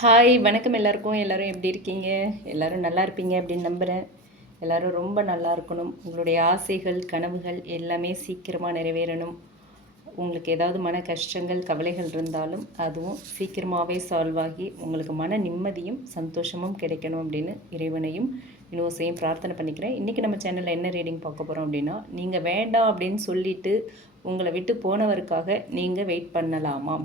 Hi வணக்கம் எல்லாருக்கும். எல்லோரும் எப்படி இருக்கீங்க? எல்லோரும் நல்லா இருப்பீங்க அப்படின்னு நம்புகிறேன். எல்லோரும் ரொம்ப நல்லா இருக்கணும். உங்களுடைய ஆசைகள், கனவுகள் எல்லாமே சீக்கிரமாக நிறைவேறணும். உங்களுக்கு ஏதாவது மன கஷ்டங்கள், கவலைகள் இருந்தாலும் அதுவும் சீக்கிரமாகவே சால்வ் ஆகி உங்களுக்கு மன நிம்மதியும் சந்தோஷமும் கிடைக்கணும் அப்படின்னு இறைவனையும் யூனிவர்ஸையும் பிரார்த்தனை பண்ணிக்கிறேன். இன்றைக்கி நம்ம சேனலில் என்ன ரீடிங் பார்க்க போகிறோம் அப்படின்னா, நீங்கள் வேண்டாம் அப்படின்னு சொல்லிவிட்டு உங்களை விட்டு போனவருக்காக நீங்கள் வெயிட் பண்ணலாமா?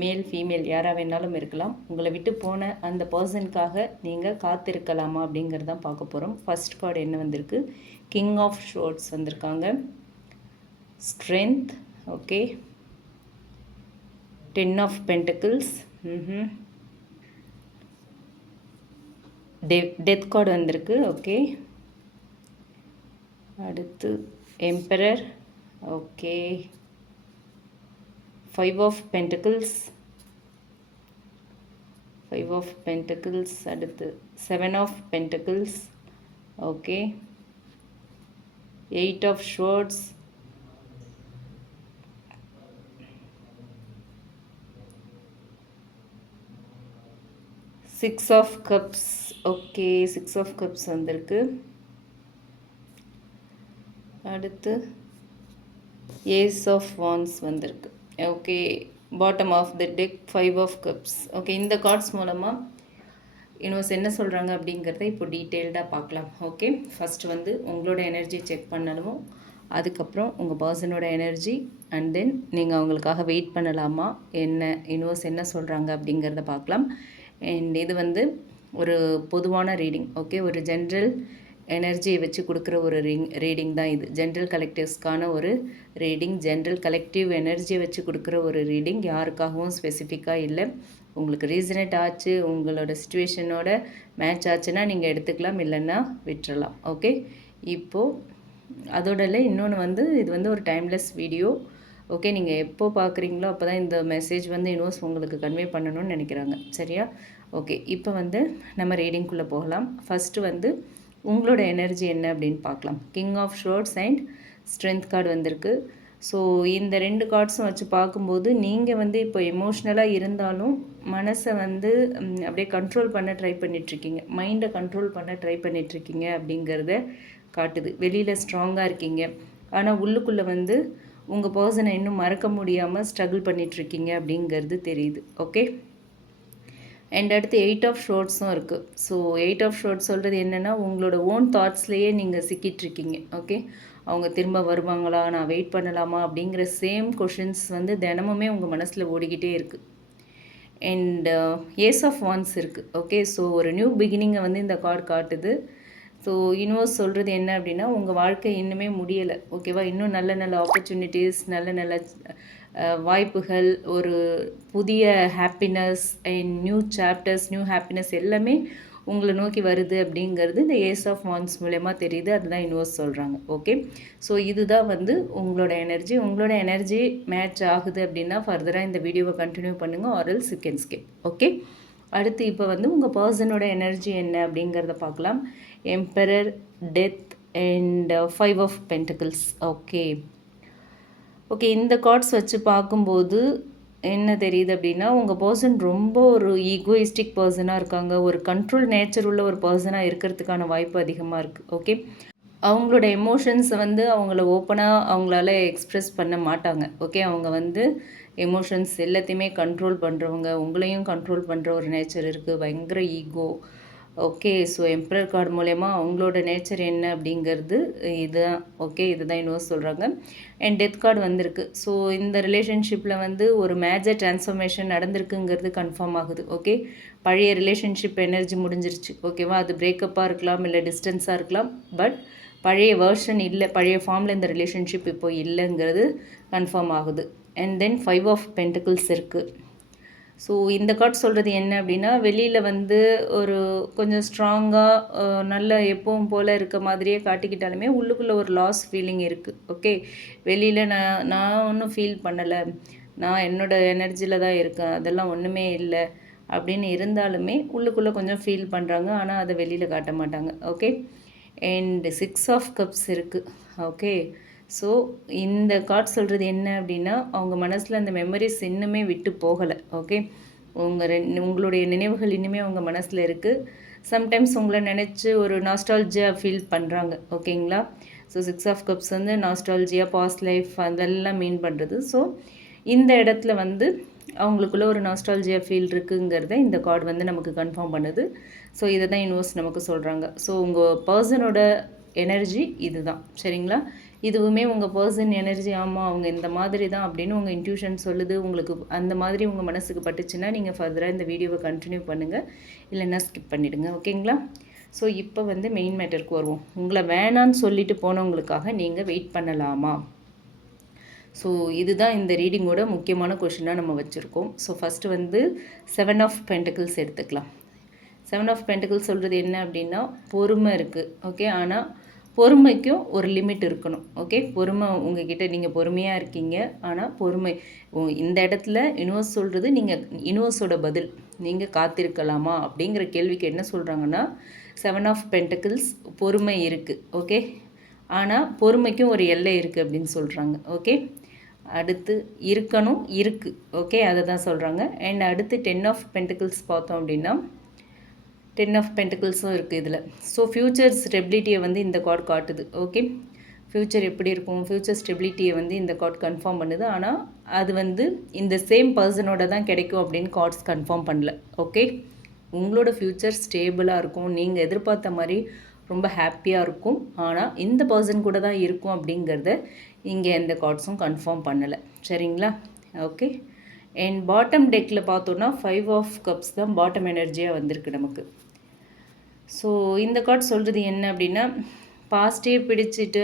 மேல் ஃபீமேல் யாராக வேணாலும் இருக்கலாம். உங்களை விட்டு போன அந்த பர்சனுக்காக நீங்கள் காத்திருக்கலாமா அப்படிங்கிறது தான் பார்க்க போகிறோம். ஃபர்ஸ்ட் கார்டு என்ன வந்திருக்கு? கிங் ஆஃப் ஷோர்ட்ஸ் வந்திருக்காங்க. Strength, okay. 10 of pentacles, death card வந்திருக்கு, ஓகே. அடுத்து எம்பரர், ஓகே. 5 of Pentacles, அடுத்து 7 of Pentacles, okay. 8 of Swords, 6 of Cups, okay. 6 of Cups வந்திருக்கு. அடுத்து Ace of Wands வந்திருக்கு, okay. Bottom of the deck 5 of cups, okay. இந்த cards மூலமாக universe என்ன சொல்கிறாங்க அப்படிங்கிறத இப்போ டீட்டெயில்டாக பார்க்கலாம், ஓகே. ஃபஸ்ட்டு வந்து உங்களோட எனர்ஜி செக் பண்ணணுமோ, அதுக்கப்புறம் உங்கள் பர்சனோட எனர்ஜி, அண்ட் தென் நீங்கள் அவங்களுக்காக வெயிட் பண்ணலாமா, என்ன யூனிவர்ஸ் என்ன சொல்கிறாங்க அப்படிங்கிறத பார்க்கலாம். அண்ட் இது வந்து ஒரு பொதுவான ரீடிங், ஓகே. ஒரு ஜென்ரல் எனர்ஜியை வச்சு கொடுக்குற ஒரு ரீடிங் தான் இது. ஜென்ரல் கலெக்டிவ்ஸ்க்கான ஒரு ரீடிங், ஜென்ரல் கலெக்டிவ் எனர்ஜியை வச்சு கொடுக்குற ஒரு ரீடிங். யாருக்காகவும் ஸ்பெசிஃபிக்காக இல்லை. உங்களுக்கு ரீசனேட் ஆச்சு, உங்களோட சுச்சுவேஷனோட மேட்ச் ஆச்சுன்னா நீங்கள் எடுத்துக்கலாம், இல்லைன்னா விட்டுறலாம், ஓகே. இப்போது அதோடல இன்னொன்று வந்து இது வந்து ஒரு டைம்லெஸ் வீடியோ, ஓகே. நீங்கள் எப்போ பார்க்குறீங்களோ அப்போ தான் இந்த மெசேஜ் வந்து யூனிவர்ஸ் உங்களுக்கு கன்வே பண்ணணும்னு நினைக்கிறாங்க, சரியா? ஓகே. இப்போ வந்து நம்ம ரீடிங்குள்ளே போகலாம். ஃபஸ்ட்டு வந்து உங்களோட எனர்ஜி என்ன அப்படின்னு பார்க்கலாம். King of swords and strength card வந்திருக்கு. ஸோ இந்த 2 கார்ட்ஸும் வச்சு பார்க்கும்போது நீங்கள் வந்து இப்போ எமோஷ்னலாக இருந்தாலும் மனசை வந்து அப்படியே கண்ட்ரோல் பண்ண ட்ரை பண்ணிகிட்ருக்கீங்க, மைண்டை கண்ட்ரோல் பண்ண ட்ரை பண்ணிகிட்ருக்கீங்க அப்படிங்கிறத காட்டுது. வெளியில் ஸ்ட்ராங்காக இருக்கீங்க, ஆனால் உள்ளுக்குள்ளே வந்து உங்கள் பர்சனை இன்னும் மறக்க முடியாமல் ஸ்ட்ரகிள் பண்ணிகிட்ருக்கீங்க அப்படிங்கிறது தெரியுது, ஓகே. அண்ட் அடுத்து 8 ஆஃப் ஷோர்ட்ஸும் இருக்குது. ஸோ 8 ஆஃப் ஷோர்ட்ஸ் சொல்கிறது என்னென்னா, உங்களோட ஓன் தாட்ஸ்லேயே நீங்கள் சிக்கிட்ருக்கீங்க, ஓகே. அவங்க திரும்ப வருவாங்களா, நான் வெயிட் பண்ணலாமா அப்படிங்கிற சேம் கொஷின்ஸ் வந்து தினமுமே உங்கள் மனசில் ஓடிக்கிட்டே இருக்குது. அண்ட் ஏஸ் ஆஃப் வான்ஸ் இருக்குது, ஓகே. ஸோ ஒரு நியூ பிகினிங்கை வந்து இந்த கார்டு காட்டுது. ஸோ யூனிவர்ஸ் சொல்கிறது என்ன அப்படின்னா, உங்கள் வாழ்க்கை இன்னுமே முடியலை, ஓகேவா. இன்னும் நல்ல நல்ல ஆப்பர்ச்சுனிட்டிஸ், நல்ல நல்ல வாய்ப்புகள், ஒரு புதிய happiness and new chapters, new happiness எல்லாமே உங்களை நோக்கி வருது அப்படிங்கிறது இந்த ஏஸ் ஆஃப் வான்ஸ் மூலயமா தெரியுது. அதுதான் யூனிவர்ஸ் சொல்கிறாங்க, ஓகே. ஸோ இதுதான் வந்து உங்களோட எனர்ஜி. உங்களோட எனர்ஜி மேட்ச் ஆகுது அப்படின்னா ஃபர்தராக இந்த வீடியோவை கண்டினியூ பண்ணுங்கள், or else you can skip, okay. அடுத்து இப்போ வந்து உங்கள் பர்சனோட எனர்ஜி என்ன அப்படிங்கிறத பார்க்கலாம். Emperor, death and 5 of pentacles, okay. Okay. இந்த கார்ட்ஸ் வச்சு பார்க்கும்போது என்ன தெரியுது அப்படின்னா, உங்கள் பர்சன் ரொம்ப ஒரு ஈகோயிஸ்டிக் பர்சனாக இருக்காங்க, ஒரு கண்ட்ரோல் நேச்சர் உள்ள ஒரு பர்சனாக இருக்கிறதுக்கான வாய்ப்பு அதிகமாக இருக்குது, ஓகே. அவங்களோட எமோஷன்ஸை வந்து அவங்கள ஓப்பனாக அவங்களால எக்ஸ்ப்ரெஸ் பண்ண மாட்டாங்க, ஓகே. அவங்க வந்து எமோஷன்ஸ் எல்லாத்தையுமே கண்ட்ரோல் பண்ணுறவங்க, உங்களையும் கண்ட்ரோல் பண்ணுற ஒரு நேச்சர் இருக்குது, பயங்கர ego, okay. So emperor card மூலயமா அவங்களோட நேச்சர் என்ன அப்படிங்கிறது இதுதான், ஓகே. இதுதான் யூனிவர்ஸ் சொல்கிறாங்க. அண்ட் டெத் கார்டு வந்திருக்கு. ஸோ இந்த ரிலேஷன்ஷிப்பில் வந்து ஒரு மேஜர் டிரான்ஸ்ஃபர்மேஷன் நடந்திருக்குங்கிறது கன்ஃபார்ம் ஆகுது, ஓகே. பழைய ரிலேஷன்ஷிப் எனர்ஜி முடிஞ்சிருச்சு, ஓகேவா. அது பிரேக்கப்பாக இருக்கலாம், இல்லை டிஸ்டன்ஸாக இருக்கலாம், பட் பழைய வேர்ஷன் இல்லை, பழைய ஃபார்மில் இந்த ரிலேஷன்ஷிப் இப்போ இல்லைங்கிறது கன்ஃபார்ம் ஆகுது. அண்ட் தென் 5 ஆஃப் பென்டக்கிள்ஸ் இருக்குது. ஸோ இந்த கார்டு சொல்கிறது என்ன அப்படின்னா, வெளியில் வந்து ஒரு கொஞ்சம் ஸ்ட்ராங்காக நல்ல எப்பவும் போல் இருக்க மாதிரியே காட்டிக்கிட்டாலுமே உள்ளுக்குள்ளே ஒரு லாஸ் ஃபீலிங் இருக்குது, ஓகே. வெளியில் நான் ஒன்றும் ஃபீல் பண்ணலை, நான் என்னோடய எனர்ஜியில் தான் இருக்கேன், அதெல்லாம் ஒன்றுமே இல்லை அப்படின்னு இருந்தாலுமே உள்ளுக்குள்ளே கொஞ்சம் ஃபீல் பண்ணுறாங்க, ஆனால் அதை வெளியில் காட்ட மாட்டாங்க, ஓகே. அண்ட் 6 ஆஃப் கப்ஸ் இருக்குது, ஓகே. ஸோ இந்த கார்ட் சொல்கிறது என்ன அப்படின்னா, அவங்க மனசில் அந்த மெமரிஸ் இன்னுமே விட்டு போகலை, ஓகே. உங்களுடைய நினைவுகள் இன்னுமே உங்கள் மனசில் இருக்குது. சம்டைம்ஸ் உங்களை நினச்சி ஒரு நாஸ்டாலஜியா ஃபீல் பண்ணுறாங்க. ஓகேங்களா? ஸோ 6 ஆஃப் கப்ஸ் வந்து நாஸ்டாலஜியா, பாஸ்ட் லைஃப் அதெல்லாம் மீன் பண்ணுறது. ஸோ இந்த இடத்துல வந்து அவங்களுக்குள்ள ஒரு நாஸ்டாலஜியா ஃபீல் இருக்குங்கிறத இந்த கார்டு வந்து நமக்கு கன்ஃபார்ம் பண்ணுது. ஸோ இதை தான் யூனிவர்ஸ் நமக்கு சொல்கிறாங்க. ஸோ உங்கள் பர்சனோட எனர்ஜி இது தான். சரிங்களா? இதுவுமே உங்கள் பர்சன் எனர்ஜி, ஆமாம் அவங்க இந்த மாதிரி தான் அப்படின்னு உங்கள் இன்ட்யூஷன் சொல்லுது. உங்களுக்கு அந்த மாதிரி உங்கள் மனசுக்கு பட்டுச்சுன்னா நீங்கள் ஃபர்தராக இந்த வீடியோவை கண்டினியூ பண்ணுங்கள், இல்லைன்னா ஸ்கிப் பண்ணிவிடுங்க. ஓகேங்களா? ஸோ இப்போ வந்து மெயின் மேட்டருக்கு வருவோம். உங்களை வேணான்னு சொல்லிட்டு போனவங்களுக்காக நீங்கள் வெயிட் பண்ணலாமா? ஸோ இதுதான் இந்த ரீடிங்கோட முக்கியமான கொஷினாக நம்ம வச்சுருக்கோம். ஸோ ஃபஸ்ட்டு வந்து 7 ஆஃப் பென்டக்கிள்ஸ் எடுத்துக்கலாம். 7 ஆஃப் பென்டக்கிள்ஸ் சொல்கிறது என்ன அப்படின்னா, பொறுமை இருக்குது. ஓகே, ஆனால் பொறுமைக்கும் ஒரு லிமிட் இருக்கணும். ஓகே, பொறுமை உங்ககிட்ட, நீங்கள் பொறுமையாக இருக்கீங்க, ஆனால் பொறுமை இந்த இடத்துல யூனிவர்ஸ் சொல்கிறது, நீங்கள் யூனிவர்ஸோட பதில் நீங்கள் காத்திருக்கலாமா அப்படிங்கிற கேள்விக்கு என்ன சொல்கிறாங்கன்னா, 7 ஆஃப் பென்டக்கிள்ஸ் பொறுமை இருக்குது. ஓகே, ஆனால் பொறுமைக்கும் ஒரு எல்லை இருக்குது அப்படின்னு சொல்கிறாங்க. ஓகே, அடுத்து இருக்கணும், இருக்குது. ஓகே, அதை தான் சொல்கிறாங்க. அண்ட் அடுத்து 10 ஆஃப் பென்டக்கிள்ஸ் பார்த்தோம் அப்படின்னா, 10 ஆஃப் பென்டக்கிள்ஸும் இருக்குது இதில். ஸோ ஃப்யூச்சர் ஸ்டெபிலிட்டியை வந்து இந்த கார்டு காட்டுது. ஓகே, ஃப்யூச்சர் எப்படி இருக்கும், ஃப்யூச்சர் ஸ்டெபிலிட்டியை வந்து இந்த கார்டு கன்ஃபார்ம் பண்ணுது. ஆனால் அது வந்து இந்த சேம் பர்சனோட தான் கிடைக்கும் அப்படின்னு கார்ட்ஸ் கன்ஃபார்ம் பண்ணல. ஓகே, உங்களோட ஃப்யூச்சர் ஸ்டேபிளாக இருக்கும், நீங்கள் எதிர்பார்த்த மாதிரி ரொம்ப ஹாப்பியாக இருக்கும், ஆனால் இந்த பர்சன் கூட தான் இருக்கும் அப்படிங்கிறத இங்கே எந்த கார்ட்ஸும் கன்ஃபார்ம் பண்ணலை. சரிங்களா? ஓகே, அண்ட் பாட்டம் டெக்கில் பார்த்தோன்னா 5 ஆஃப் கப்ஸ் தான் பாட்டம் எனர்ஜியாக வந்திருக்கு நமக்கு. ஸோ இந்த கார்டு சொல்கிறது என்ன அப்படின்னா, பாஸ்ட்டே பிடிச்சிட்டு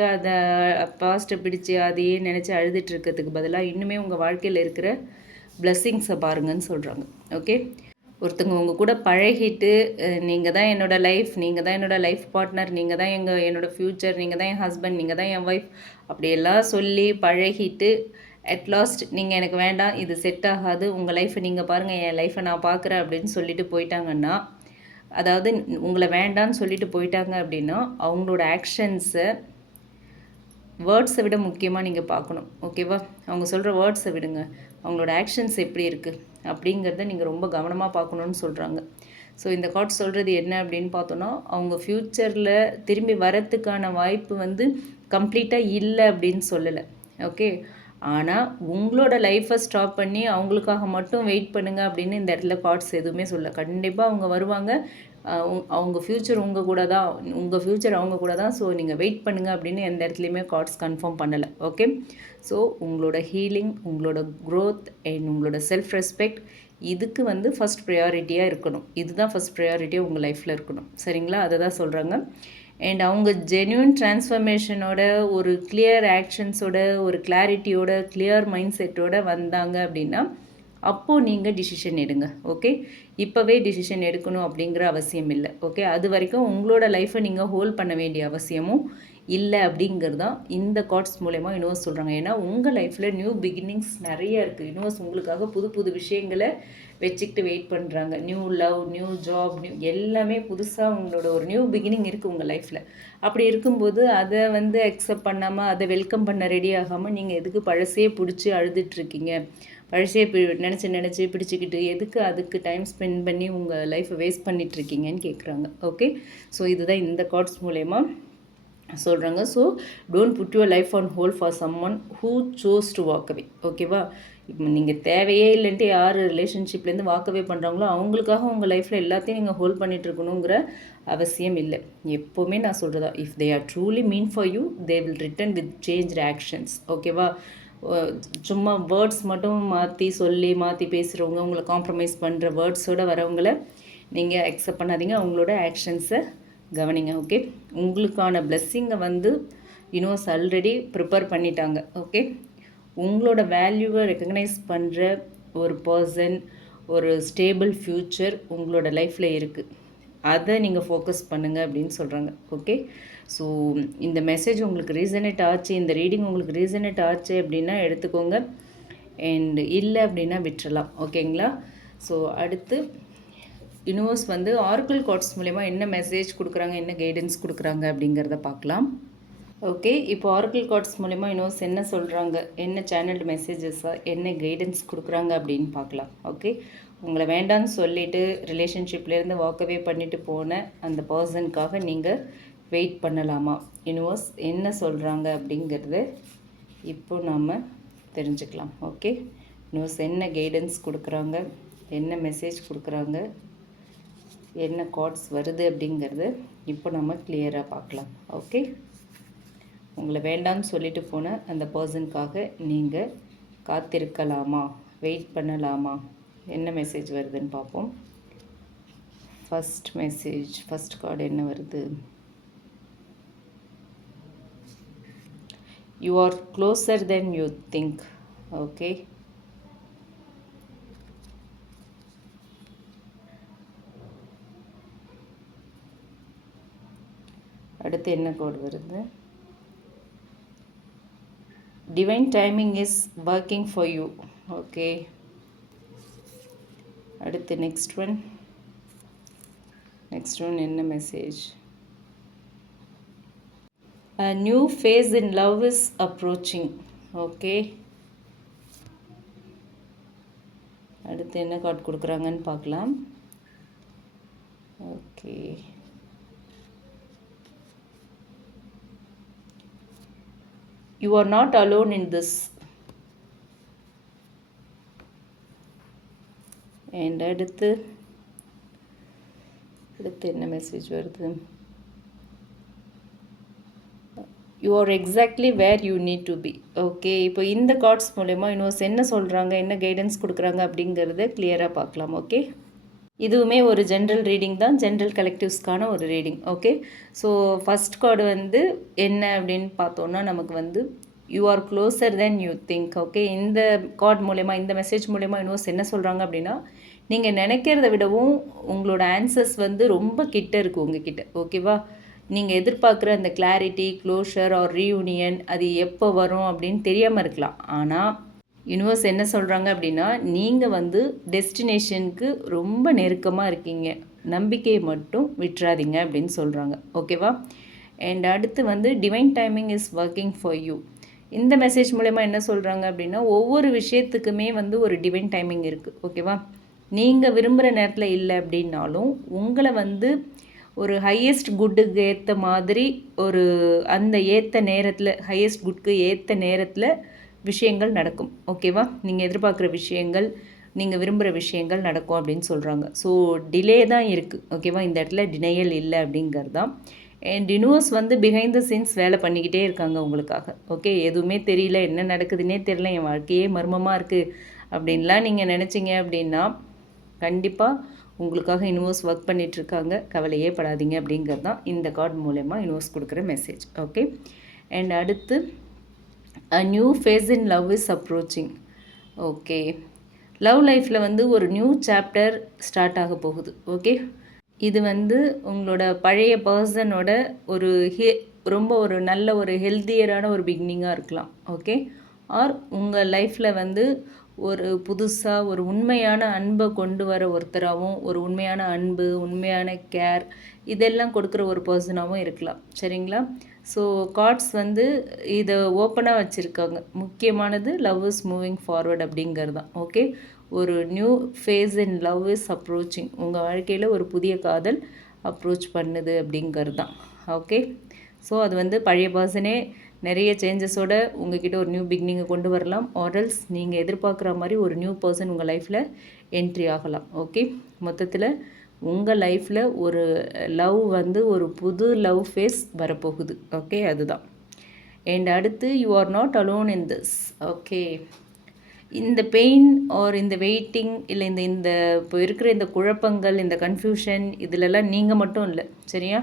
பாஸ்ட்டை பிடிச்சி அதையே நினச்சி அழுதுட்டு இருக்கிறதுக்கு பதிலாக இன்னுமே உங்கள் வாழ்க்கையில் இருக்கிற பிளெஸ்ஸிங்ஸை பாருங்கன்னு சொல்கிறாங்க. ஓகே, ஒருத்தங்க உங்கள் கூட பழகிட்டு, நீங்கள் தான் என்னோடய லைஃப், நீங்கள் தான் என்னோடய லைஃப் பார்ட்னர், நீங்கள் தான் என்னோடய ஃப்யூச்சர், நீங்கள் தான் என் ஹஸ்பண்ட், நீங்கள் தான் என் ஒய்ஃப் அப்படியெல்லாம் சொல்லி பழகிட்டு அட்லாஸ்ட் நீங்கள் எனக்கு வேண்டாம், இது செட் ஆகாது, உங்கள் லைஃப்பை நீங்கள் பாருங்கள், என் லைஃப்பை நான் பார்க்குறேன் அப்படின்னு சொல்லிட்டு போயிட்டாங்கன்னா, அதாவது உங்களை வேண்டான்னு சொல்லிட்டு போயிட்டாங்க அப்படின்னா, அவங்களோட ஆக்ஷன்ஸை வேர்ட்ஸை விட முக்கியமாக நீங்கள் பார்க்கணும். ஓகேவா? அவங்க சொல்கிற வேர்ட்ஸை விடுங்க, அவங்களோட ஆக்ஷன்ஸ் எப்படி இருக்குது அப்படிங்கிறத நீங்கள் ரொம்ப கவனமாக பார்க்கணுன்னு சொல்கிறாங்க. ஸோ இந்த கார்டு சொல்கிறது என்ன அப்படின்னு பார்த்தோன்னா, அவங்க ஃப்யூச்சரில் திரும்பி வரத்துக்கான வாய்ப்பு வந்து கம்ப்ளீட்டாக இல்லை அப்படின்னு சொல்லலை. ஓகே, ஆனால் உங்களோட லைஃப்பை ஸ்டாப் பண்ணி அவங்களுக்காக மட்டும் வெயிட் பண்ணுங்கள் அப்படின்னு இந்த இடத்துல கார்ட்ஸ் எதுவுமே சொல்ல. கண்டிப்பாக அவங்க வருவாங்க, அவங்க ஃப்யூச்சர் உங்கள் கூட தான், உங்கள் ஃப்யூச்சர் அவங்க கூட தான். ஸோ நீங்கள் வெயிட் பண்ணுங்கள் அப்படின்னு எந்த இடத்துலையுமே கார்ட்ஸ் கன்ஃபார்ம் பண்ணலை. ஓகே, ஸோ உங்களோட ஹீலிங், உங்களோட க்ரோத் அண்ட் உங்களோட செல்ஃப் ரெஸ்பெக்ட் இதுக்கு வந்து ஃபஸ்ட் ப்ரையாரிட்டியாக இருக்கணும். இதுதான் ஃபஸ்ட் ப்ரையாரிட்டியாக உங்கள் லைஃப்பில் இருக்கணும். சரிங்களா? அதை தான் சொல்கிறாங்க. அண்ட் அவங்க ஜென்யூன் ட்ரான்ஸ்ஃபர்மேஷனோட, ஒரு கிளியர் ஆக்ஷன்ஸோட, ஒரு கிளாரிட்டியோட, கிளியர் மைண்ட் செட்டோட வந்தாங்க அப்படின்னா அப்போது நீங்கள் டிசிஷன் எடுங்க. ஓகே, இப்போவே டிசிஷன் எடுக்கணும் அப்படிங்கிற அவசியம் இல்லை. ஓகே, அது வரைக்கும் உங்களோட லைஃப்பை நீங்கள் ஹோல்ட் பண்ண வேண்டிய அவசியமும் இல்லை அப்படிங்கிறது தான் இந்த கார்ட்ஸ் மூலயமா யூனிவர்ஸ் சொல்கிறாங்க. ஏன்னா உங்கள் லைஃப்பில் நியூ பிகினிங்ஸ் நிறைய இருக்குது. யூனிவர்ஸ் உங்களுக்காக புது புது விஷயங்களை வச்சுக்கிட்டு வெயிட் பண்ணுறாங்க. நியூ லவ், நியூ ஜாப், எல்லாமே புதுசாக உங்களோட ஒரு நியூ பிகினிங் இருக்குது உங்கள் லைஃப்பில். அப்படி இருக்கும்போது அதை வந்து அக்செப்ட் பண்ணாமல், அதை வெல்கம் பண்ண ரெடி ஆகாமல் நீங்கள் எதுக்கு பழசே பிடிச்சி அழுதுட்ருக்கீங்க, பழசே நினச்சி பிடிச்சிக்கிட்டு எதுக்கு அதுக்கு டைம் ஸ்பெண்ட் பண்ணி உங்கள் லைஃப்பை வேஸ்ட் பண்ணிகிட்ருக்கீங்கன்னு கேட்குறாங்க. ஓகே, ஸோ இதுதான் இந்த கார்ட்ஸ் மூலயமா சொல்கிறாங்க. So don't put your life on hold for someone who chose to walk away. ஓகேவா? இப்போ நீங்கள் தேவையே இல்லைன்ட்டு யார் ரிலேஷன்ஷிப்லேருந்து வாக்கவே பண்ணுறாங்களோ அவங்களுக்காக உங்கள் லைஃப்பில் எல்லாத்தையும் நீங்கள் ஹோல்ட் பண்ணிகிட்டு இருக்கணுங்கிற அவசியம் இல்லை. எப்போவுமே நான் சொல்கிறதா, if they are truly mean for you, they will return with changed actions. ஓகேவா? சும்மா வேர்ட்ஸ் மட்டும் மாற்றி பேசுகிறவங்க, உங்களை காம்ப்ரமைஸ் பண்ணுற வேர்ட்ஸோடு வரவங்களை நீங்கள் அக்செப்ட் பண்ணாதீங்க, அவங்களோட ஆக்ஷன்ஸை கவனிங்க. ஓகே, உங்களுக்கான பிளெஸ்ஸிங்கை வந்து யூனிவர்ஸ் ஆல்ரெடி ப்ரிப்பேர் பண்ணிட்டாங்க. ஓகே, உங்களோட வேல்யூவை ரெக்கக்னைஸ் பண்ணுற ஒரு பர்சன், ஒரு ஸ்டேபிள் ஃப்யூச்சர் உங்களோட லைஃப்பில் இருக்குது. அதை நீங்கள் ஃபோக்கஸ் பண்ணுங்கள் அப்படின்னு சொல்கிறாங்க. ஓகே, ஸோ இந்த மெசேஜ் உங்களுக்கு ரீசனேட் ஆச்சு, இந்த ரீடிங் உங்களுக்கு ரீசனேட் ஆச்சு அப்படின்னா எடுத்துக்கோங்க, அண்ட் இல்லை அப்படின்னா விட்டுறலாம். ஓகேங்களா? ஸோ அடுத்து யூனிவர்ஸ் வந்து ஆர்க்கிள் கார்ட்ஸ் மூலமா என்ன மெசேஜ் கொடுக்குறாங்க, என்ன கைடன்ஸ் கொடுக்குறாங்க அப்படிங்கிறத பார்க்கலாம். ஓகே, இப்போ ஆர்க்கிள் கார்ட்ஸ் மூலமா யூனிவர்ஸ் என்ன சொல்கிறாங்க, என்ன சேனல்டு மெசேஜஸாக என்ன கைடன்ஸ் கொடுக்குறாங்க அப்படின்னு பார்க்கலாம். ஓகே, உங்களை வேண்டான்னு சொல்லிவிட்டு ரிலேஷன்ஷிப்லேருந்து வாக்கவே பண்ணிவிட்டு போன அந்த பர்சனுக்காக நீங்கள் வெயிட் பண்ணலாமா? யூனிவர்ஸ் என்ன சொல்கிறாங்க அப்படிங்கிறது இப்போ நாம் தெரிஞ்சுக்கலாம். ஓகே, யூனிவர்ஸ் என்ன கைடன்ஸ் கொடுக்குறாங்க, என்ன மெசேஜ் கொடுக்குறாங்க, என்ன கார்ட்ஸ் வருது அப்படிங்கிறது இப்போ நம்ம கிளியராக பார்க்கலாம். ஓகே, உங்களை வேண்டான்னு சொல்லிட்டு போன அந்த பர்சனுக்காக நீங்கள் காத்திருக்கலாமா, வெயிட் பண்ணலாமா? என்ன மெசேஜ் வருதுன்னு பார்ப்போம். ஃபஸ்ட் மெசேஜ், ஃபஸ்ட் கார்டு என்ன வருது? You are closer than you think. Okay. அடுத்து என்ன கோட் வருது? Divine timing is working for you. Okay. அடுத்து next one என்ன message? A new phase in love is approaching. Okay. அடுத்து என்ன கார்டு கொடுக்குறாங்கன்னு பார்க்கலாம். Okay, you are not alone in this. And அடுத்து என்ன மெசேஜ் வருது? You are exactly where you need to be. Okay, இப்போ இந்த கார்ட்ஸ் மூலயமா யூனிவர்ஸ் என்ன சொல்கிறாங்க, என்ன கைடன்ஸ் கொடுக்குறாங்க அப்படிங்கிறத கிளியராக பார்க்கலாம். ஓகே, இதுவுமே ஒரு ஜென்ரல் ரீடிங் தான், ஜென்ரல் கலெக்டிவ்ஸ்க்கான ஒரு reading. Okay, so first card வந்து என்ன அப்படின்னு பார்த்தோன்னா நமக்கு வந்து you are closer than you think. Okay, இந்த கார்டு மூலயமா, இந்த மெசேஜ் மூலயமா யூனிவர்ஸ் என்ன சொல்கிறாங்க அப்படின்னா, நீங்கள் நினைக்கிறத விடவும் உங்களோட ஆன்சர்ஸ் வந்து ரொம்ப கிட்ட இருக்குது உங்ககிட்ட. ஓகேவா, நீங்கள் எதிர்பார்க்குற அந்த கிளாரிட்டி, க்ளோஷர் ஆர் ரீயூனியன் அது எப்போ வரும் அப்படின்னு தெரியாமல் இருக்கலாம். ஆனால் யூனிவர்ஸ் என்ன சொல்கிறாங்க அப்படின்னா, நீங்கள் வந்து டெஸ்டினேஷனுக்கு ரொம்ப நெருக்கமாக இருக்கீங்க, நம்பிக்கையை மட்டும் விட்டுறாதீங்க அப்படின்னு சொல்கிறாங்க. ஓகேவா, அண்ட் அடுத்து வந்து divine timing is working for you. இந்த மெசேஜ் மூலமா என்ன சொல்கிறாங்க அப்படின்னா, ஒவ்வொரு விஷயத்துக்குமே வந்து ஒரு டிவைன் டைமிங் இருக்குது. ஓகேவா, நீங்கள் விரும்புகிற நேரத்தில் இல்லை அப்படின்னாலும் உங்களை வந்து ஒரு ஹையஸ்ட் குட்டுக்கு ஏற்ற மாதிரி ஒரு அந்த ஏற்ற நேரத்தில், ஹையஸ்ட் குட்க்கு ஏற்ற நேரத்தில் விஷயங்கள் நடக்கும். ஓகேவா, நீங்கள் எதிர்பார்க்குற விஷயங்கள், நீங்கள் விரும்புகிற விஷயங்கள் நடக்கும் அப்படின்னு சொல்கிறாங்க. ஸோ டிலே தான் இருக்குது. ஓகேவா, இந்த இடத்துல டினையல் இல்லை அப்படிங்கிறது தான். அண்ட் யூனிவர்ஸ் வந்து பிஹைண்ட் த சீன்ஸ் வேலை பண்ணிக்கிட்டே இருக்காங்க உங்களுக்காக. ஓகே, எதுவுமே தெரியல, என்ன நடக்குதுன்னே தெரியல, என் வாழ்க்கையே மர்மமாக இருக்குது அப்படின்லாம் நீங்கள் நினச்சிங்க அப்படின்னா கண்டிப்பாக உங்களுக்காக யூனிவர்ஸ் ஒர்க் பண்ணிகிட்ருக்காங்க, கவலையே படாதீங்க அப்படிங்கிறது தான் இந்த கார்டு மூலமா யூனிவர்ஸ் கொடுக்குற மெசேஜ். ஓகே, அண்ட் அடுத்து a new phase in love is approaching. Okay, love லைஃப்பில் வந்து ஒரு நியூ சாப்டர் ஸ்டார்ட் ஆக போகுது. ஓகே, இது வந்து உங்களோட பழைய பர்சனோட ஒரு ரொம்ப ஒரு நல்ல ஒரு ஹெல்த்தியரான ஒரு பிகினிங்காக இருக்கலாம். ஓகே, ஆர் உங்கள் லைஃப்பில் வந்து ஒரு புதுசாக ஒரு உண்மையான அன்பை கொண்டு வர ஒருத்தராகவும், ஒரு உண்மையான அன்பு, உண்மையான கேர் இதெல்லாம் கொடுக்குற ஒரு பர்சனாகவும் இருக்கலாம். சரிங்களா, ஸோ கார்ட்ஸ் வந்து இதை ஓப்பனாக வச்சுருக்காங்க. முக்கியமானது லவ் இஸ் மூவிங் ஃபார்வர்ட் அப்படிங்கிறது தான். ஓகே, ஒரு new phase in love is approaching. உங்கள் வாழ்க்கையில் ஒரு புதிய காதல் அப்ரோச் பண்ணுது அப்படிங்கிறது தான். ஓகே, ஸோ அது வந்து பழைய பர்சனே நிறைய சேஞ்சஸோடு உங்ககிட்ட ஒரு நியூ பிகினிங்கை கொண்டு வரலாம். ஆர்எல்ஸ் நீங்கள் எதிர்பார்க்குற மாதிரி ஒரு நியூ பர்சன் உங்கள் லைஃப்பில் என்ட்ரி ஆகலாம். ஓகே, மொத்தத்தில் உங்கள் லைஃப்பில் ஒரு லவ் வந்து ஒரு புது லவ் ஃபேஸ் வரப்போகுது. ஓகே, அதுதான். அண்ட் அடுத்து you R not alone in this. Okay, இந்த பெயின் ஆர் இந்த வெயிட்டிங் இல்லை இந்த இப்போ இருக்கிற இந்த குழப்பங்கள், இந்த கன்ஃபியூஷன் இதிலெல்லாம் நீங்கள் மட்டும் இல்லை. சரியா,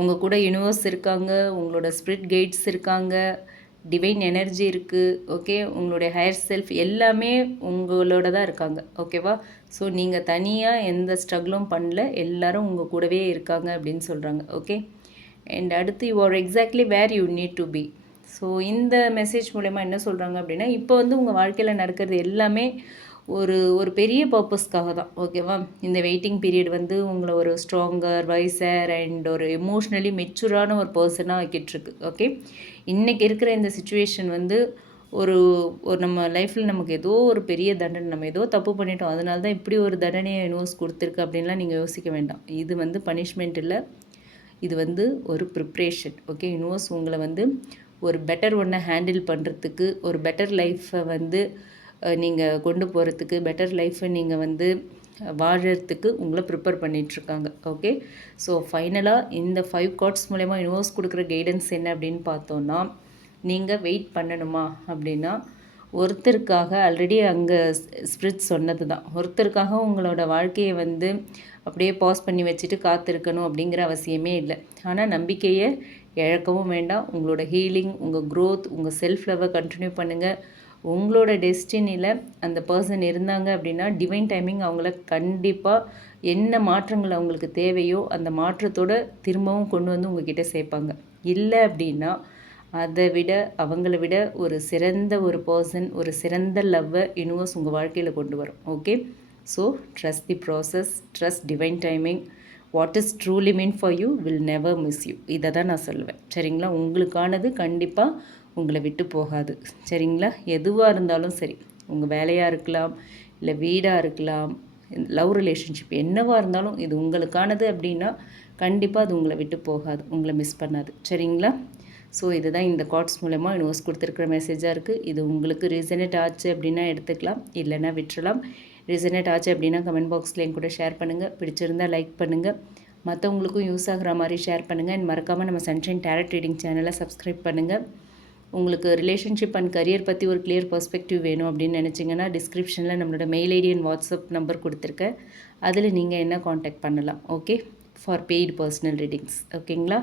உங்கள் கூட யூனிவர்ஸ் இருக்காங்க, உங்களோட ஸ்பிரிட் கைட்ஸ் இருக்காங்க, டிவைன் எனர்ஜி இருக்குது. ஓகே, உங்களுடைய ஹையர் செல்ஃப் எல்லாமே உங்களோட தான் இருக்காங்க. ஓகேவா, ஸோ நீங்கள் தனியாக எந்த ஸ்ட்ரகிளும் பண்ணல, எல்லோரும் உங்கள் கூடவே இருக்காங்க அப்படின்னு சொல்கிறாங்க. ஓகே, அண்ட் அடுத்து you are exactly where you need to be. So இந்த மெசேஜ் மூலமா என்ன சொல்கிறாங்க அப்படின்னா, இப்போ வந்து உங்கள் வாழ்க்கையில் நடக்கிறது எல்லாமே ஒரு பெரிய பர்பஸ்க்காக தான். ஓகேவா, இந்த வெயிட்டிங் பீரியட் வந்து உங்களை ஒரு ஸ்ட்ராங்கர், வைசர் அண்ட் ஒரு எமோஷ்னலி மெச்சூரான ஒரு பர்சனாக ஆக்கிட்டுருக்கு. ஓகே, இன்றைக்கி இருக்கிற இந்த சுச்சுவேஷன் வந்து ஒரு ஒரு நம்ம லைஃப்பில் நமக்கு ஏதோ ஒரு பெரிய தண்டனை, நம்ம ஏதோ தப்பு பண்ணிட்டோம், அதனால தான் இப்படி ஒரு தண்டனையை யூனிவர்ஸ் கொடுத்துருக்கு அப்படின்லாம் நீங்கள் யோசிக்க வேண்டாம். இது வந்து பனிஷ்மெண்ட் இல்லை, இது வந்து ஒரு ப்ரிப்ரேஷன். ஓகே, யூனிவர்ஸ் உங்களை வந்து ஒரு பெட்டர் ஒன்றை ஹேண்டில் பண்ணுறதுக்கு, ஒரு பெட்டர் லைஃப்பை வந்து நீங்கள் கொண்டு போகிறதுக்கு, பெட்டர் லைஃப்பை நீங்கள் வந்து வாழறதுக்கு உங்களை ப்ரிப்பேர் பண்ணிகிட்ருக்காங்க. ஓகே, ஸோ ஃபைனலாக இந்த 5 கார்ட்ஸ் மூலயமா யூனிவர்ஸ் கொடுக்குற கைடன்ஸ் என்ன அப்படின்னு பார்த்தோன்னா, நீங்கள் வெயிட் பண்ணணுமா அப்படின்னா, ஒருத்தருக்காக ஆல்ரெடி அங்கே ஸ்பிரிட் சொன்னது தான், ஒருத்தருக்காக உங்களோட வாழ்க்கையை வந்து அப்படியே பாஸ் பண்ணி வச்சுட்டு காத்திருக்கணும் அப்படிங்கிற அவசியமே இல்லை. ஆனால் நம்பிக்கையை இழக்கவும் வேண்டாம். உங்களோட ஹீலிங், உங்கள் க்ரோத், உங்கள் செல்ஃப் லவ்வை கண்டினியூ பண்ணுங்கள். உங்களோட டெஸ்டினியில் அந்த பர்சன் இருந்தாங்க அப்படின்னா டிவைன் டைமிங் அவங்கள கண்டிப்பாக என்ன மாற்றங்கள் அவங்களுக்கு தேவையோ அந்த மாற்றத்தோடு திரும்பவும் கொண்டு வந்து உங்ககிட்ட சேர்ப்பாங்க. இல்லை அப்படின்னா அதை விட அவங்கள விட ஒரு சிறந்த ஒரு பர்சன், ஒரு சிறந்த லவ்வை யூனிவர்ஸ் உங்கள் வாழ்க்கையில் கொண்டு வரும். Okay, so trust the process, trust divine timing. What is truly mean for you will never miss you. இதை தான் நான் சொல்லுவேன். சரிங்களா, உங்களுக்கானது கண்டிப்பாக உங்களை விட்டு போகாது. சரிங்களா, எதுவாக இருந்தாலும் சரி, உங்கள் வேலையாக இருக்கலாம், இல்லை வீடாக இருக்கலாம், லவ் ரிலேஷன்ஷிப் என்னவாக இருந்தாலும் இது உங்களுக்கானது அப்படின்னா கண்டிப்பாக அது உங்களை விட்டு போகாது, உங்களை மிஸ் பண்ணாது. சரிங்களா, ஸோ இதுதான் இந்த கார்ட்ஸ் மூலமாக யூனிவர்ஸ் கொடுத்துருக்குற மெசேஜாக இருக்குது. இது உங்களுக்கு ரீசனேட் ஆச்சு அப்படின்னா எடுத்துக்கலாம், இல்லைன்னா விட்டுறலாம். ரீசனேட் ஆச்சு அப்படின்னா கமெண்ட் பாக்ஸில் என் கூட ஷேர் பண்ணுங்கள். பிடிச்சிருந்தால் லைக் பண்ணுங்கள், மற்றவங்களுக்கும் யூஸ் ஆகிற மாதிரி ஷேர் பண்ணுங்கள். அண்ட் மறக்காமல் நம்ம சன்ஷைன் டேரட் ரீடிங் சேனலை சப்ஸ்கிரைப் பண்ணுங்கள். உங்களுக்கு ரிலேஷன்ஷிப் அண்ட் கரியர் பற்றி ஒரு கிளியர் பர்ஸ்பெக்டிவ் வேணும் அப்படின்னு நினச்சிங்கன்னா டிஸ்கிரிப்ஷனில் நம்மளோட mail ID and WhatsApp number கொடுத்துருக்கேன், அதில் நீங்கள் என்ன காண்டாக்ட் பண்ணலாம். Okay, for paid personal readings. ஓகேங்களா,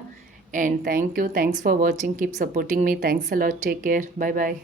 and thank you, thanks for watching, keep supporting me, thanks a lot, take care, bye bye.